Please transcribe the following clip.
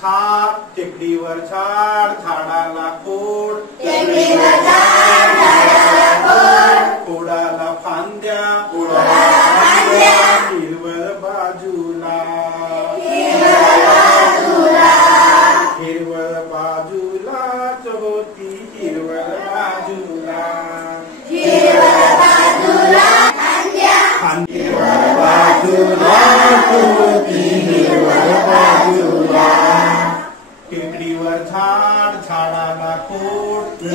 झाड टेकडीवर झाड झाडाला खोड खोडाला फांद्या हिरवळ बाजूला हिरवळ बाजूलाच होती हिरवळ बाजूला हिरवळ बाजूला होती हिरवळ बाजूला टेकडीवर झाड झाडाला खोड